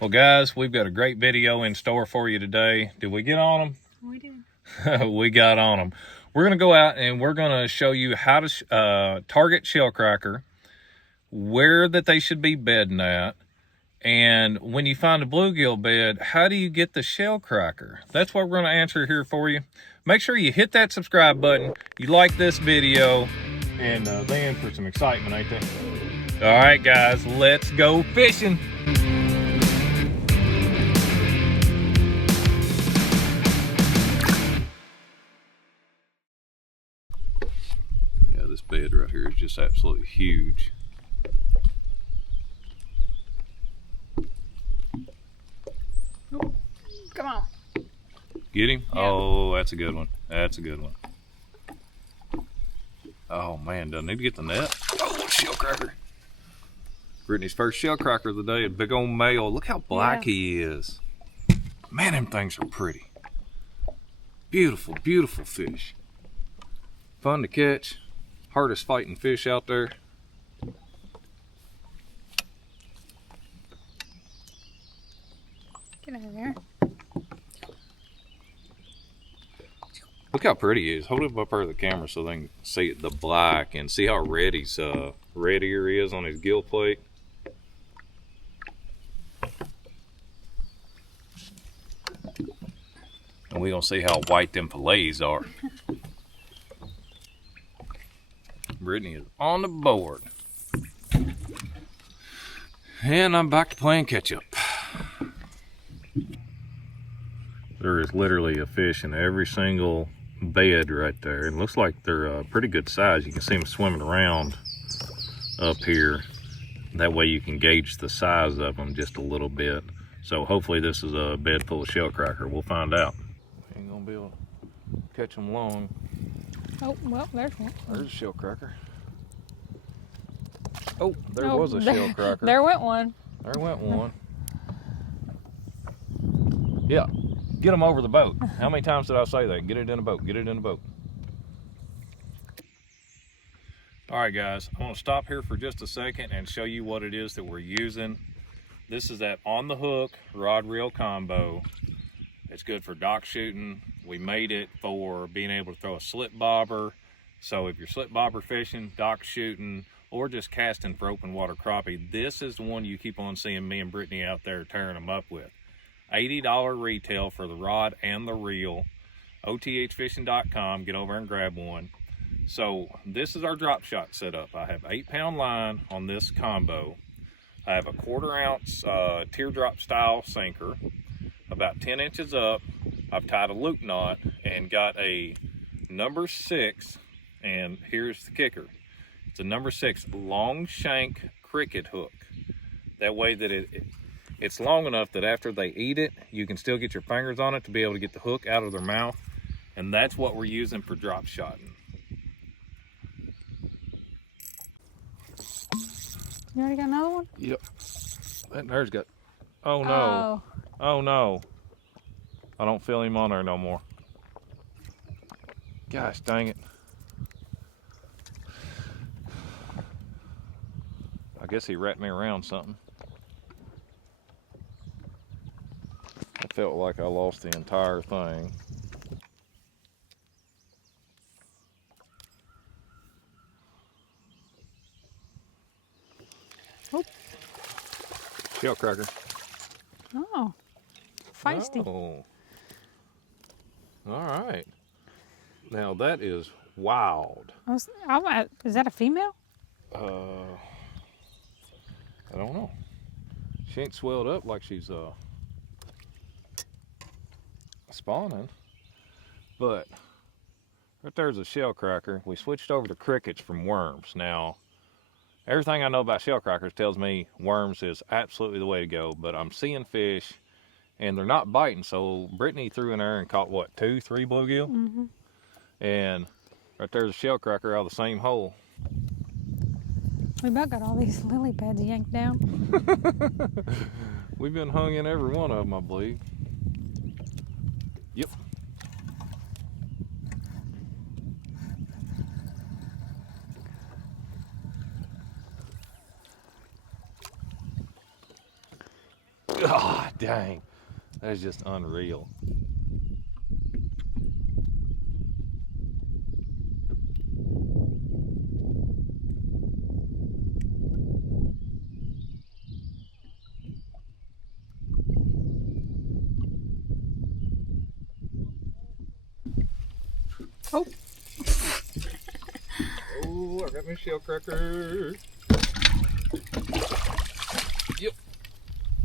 Well, guys, we've got a great video in store for you today. Did we get on them? We did. We got on them. We're going to go out and we're going to show you how to target shellcracker, where that they should be bedding at, and when you find a bluegill bed, how do you get the shellcracker? That's what we're going to answer here for you. Make sure you hit that subscribe button, you like this video, and then for some excitement, ain't they? All right, guys, let's go fishing. Yeah, this bed right here is just absolutely huge. Come on. Get him? Yeah. Oh, that's a good one. That's a good one. Oh man, doesn't need to get the net. Oh, shellcracker. Brittany's first shellcracker of the day, a big old male. Look how black he is. Man, them things are pretty. Beautiful, beautiful fish. Fun to catch. Hardest fighting fish out there. Get out of there. Look how pretty he is. Hold it up over the camera so they can see the black and see how red he's reddier he is on his gill plate. And we're gonna see how white them fillets are. Brittany is on the board. And I'm back to playing catch up. There is literally a fish in every single bed right there. It looks like they're a pretty good size. You can see them swimming around up here. That way you can gauge the size of them just a little bit. So hopefully this is a bed full of shellcracker. We'll find out. Ain't gonna be able to catch them long. Oh, well, there's one. There's a shellcracker. Oh, there was a shellcracker. There went one. There went one. Yeah. Get them over the boat. How many times did I say that? Get it in the boat. Get it in the boat. All right, guys. I want to stop here for just a second and show you what it is that we're using. This is that on the hook rod reel combo. It's good for dock shooting. We made it for being able to throw a slip bobber. So if you're slip bobber fishing, dock shooting, or just casting for open water crappie, this is the one you keep on seeing me and Brittany out there tearing them up with. $80 retail for the rod and the reel. othfishing.com. Get over and grab one. So this is our drop shot setup. I have 8-pound line on this combo. I have a 1/4 ounce teardrop style sinker, about 10 inches up. I've tied a loop knot and got a number 6, and here's the kicker. It's a number 6 long shank cricket hook. That way that it's long enough that after they eat it, you can still get your fingers on it to be able to get the hook out of their mouth. And that's what we're using for drop shotting. You already got another one? Yep. That there's got, oh no. Oh no. I don't feel him on there no more. Gosh dang it. I guess he wrapped me around something. I felt like I lost the entire thing. Oh. Shellcracker. Oh. Feisty. Oh. All right. Now that is wild. Is that a female? I don't know. She ain't swelled up like she's spawning, but right there's a shellcracker. We switched over to crickets from worms. Now, everything I know about shellcrackers tells me worms is absolutely the way to go, but I'm seeing fish and they're not biting. So Brittany threw in there and caught what, 2, 3 bluegill? Mm-hmm. And right there's a shellcracker out of the same hole. We about got all these lily pads yanked down. We've been hung in every one of them, I believe. Yep. God dang, that's just unreal. Oh. Oh, I got my shellcracker. Yep,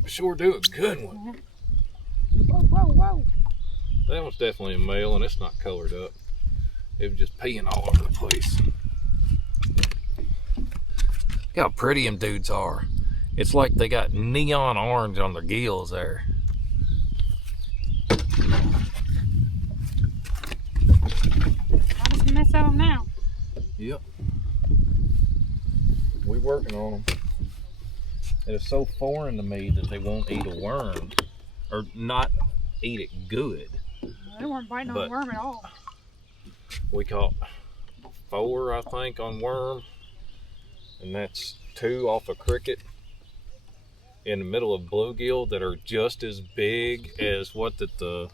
sure do a good one. Whoa, whoa, whoa. That one's definitely a male and it's not colored up. It was just peeing all over the place. Look how pretty them dudes are. It's like they got neon orange on their gills there. I'll just mess of them now. Yep. We working on them. And it's so foreign to me that they won't eat a worm, or not eat it good. They weren't biting on worm at all. We caught 4, I think, on worm, and that's 2 off a cricket in the middle of bluegill that are just as big as what the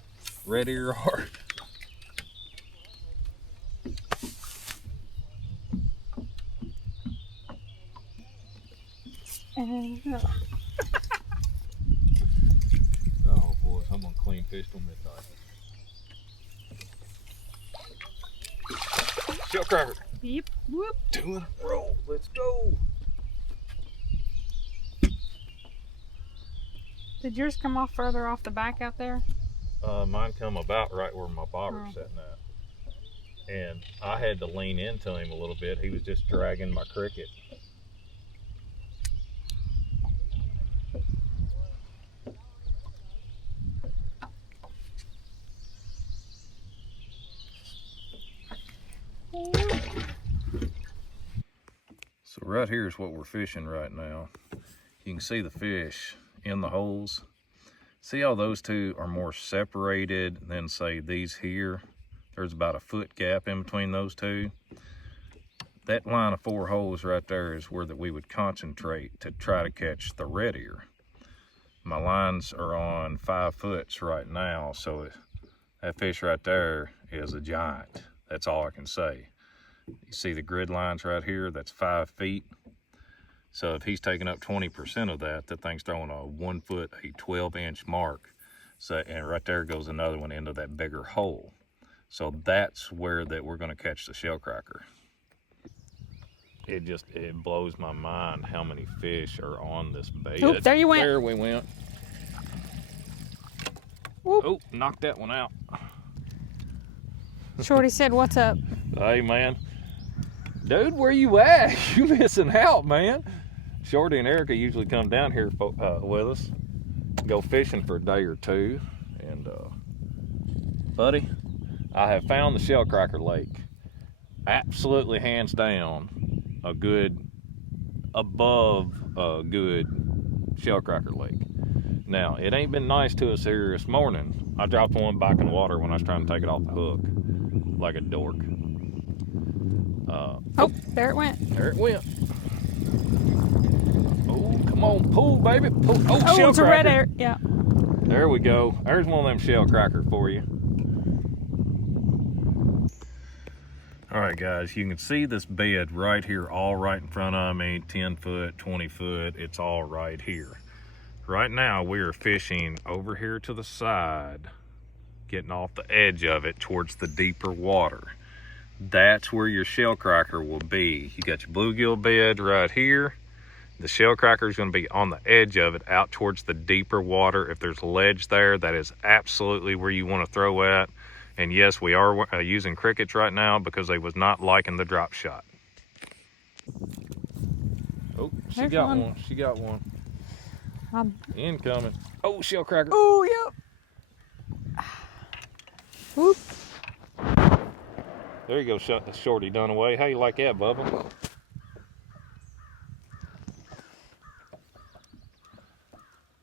red ear are. Oh boy, I'm gonna clean fish till midnight. Shellcracker. Yep. Whoop. 2 in a row. Let's go. Did yours come off further off the back out there? Mine come about right where my bobber's sitting at. And I had to lean into him a little bit. He was just dragging my cricket. So right here is what we're fishing right now. You can see the fish in the holes. See how those 2 are more separated than say these here? There's about a foot gap in between those 2. That line of 4 holes right there is where that we would concentrate to try to catch the red ear. My lines are on 5 foots right now, so that fish right there is a giant. That's all I can say. You see the grid lines right here, that's 5 feet. So if he's taking up 20% of that, that thing's throwing a 1 foot, a 12-inch mark. So, and right there goes another one into that bigger hole. So that's where that we're gonna catch the shellcracker. It blows my mind how many fish are on this bed. Oop, there you went. There we went. Whoop. Oh, knocked that one out. Shorty said, "What's up?" Hey man, dude, where you at? You missing out, man. Shorty and Erica usually come down here with us, go fishing for a day or 2, and buddy, I have found the Shellcracker Lake. Absolutely, hands down, a good, above a good Shellcracker Lake. Now, it ain't been nice to us here this morning. I dropped one back in the water when I was trying to take it off the hook, like a dork. Oh, there it went. There it went. Oh, come on, pull, baby. Pull. Oh, shellcracker. It's a red air. Yeah. There we go. There's one of them shellcracker for you. All right, guys, you can see this bed right here, all right in front of me, 10 foot, 20 foot. It's all right here. Right now, we are fishing over here to the side, getting off the edge of it towards the deeper water. That's where your shellcracker will be. You got your bluegill bed right here. The shellcracker is going to be on the edge of it, out towards the deeper water. If there's ledge there, that is absolutely where you want to throw at. And yes, we are using crickets right now because they was not liking the drop shot. Oh, she got one. She got one. Incoming. Oh, shellcracker. Oh, yep. Whoop. There you go, Shorty Dunaway. How you like that, Bubba?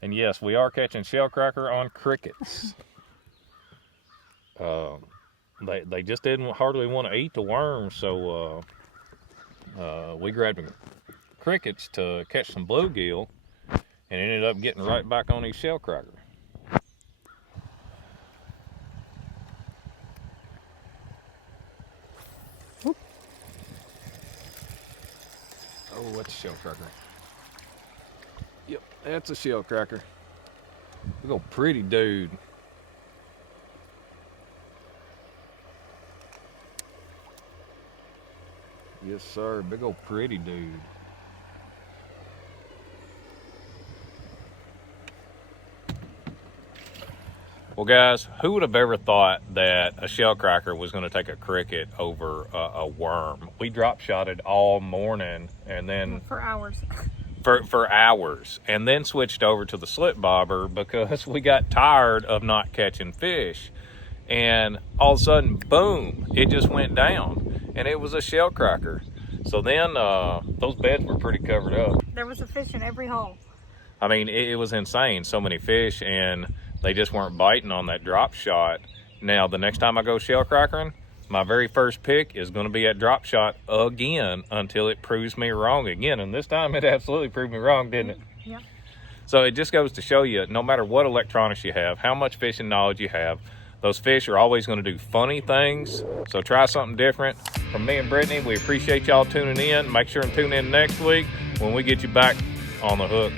And yes, we are catching shellcracker on crickets. They just didn't hardly want to eat the worms, so we grabbed crickets to catch some bluegill. and ended up getting right back on these shellcracker. Oop. Oh, what's a shellcracker? Yep, that's a shellcracker. Big old pretty dude. Yes, sir. Big old pretty dude. Well, guys, who would have ever thought that a shellcracker was going to take a cricket over a worm? We drop shotted all morning and then For hours. for hours, and then switched over to the slip bobber because we got tired of not catching fish. And all of a sudden, boom, it just went down, and it was a shellcracker. So then those beds were pretty covered up. There was a fish in every hole. I mean, it was insane. So many fish, and they just weren't biting on that drop shot. Now, the next time I go shellcrackering, my very first pick is going to be at drop shot again until it proves me wrong again. And this time it absolutely proved me wrong, didn't it? Yeah. So it just goes to show you, no matter what electronics you have, how much fishing knowledge you have, those fish are always going to do funny things. So try something different. From me and Brittany, we appreciate y'all tuning in. Make sure and tune in next week when we get you back on the hook.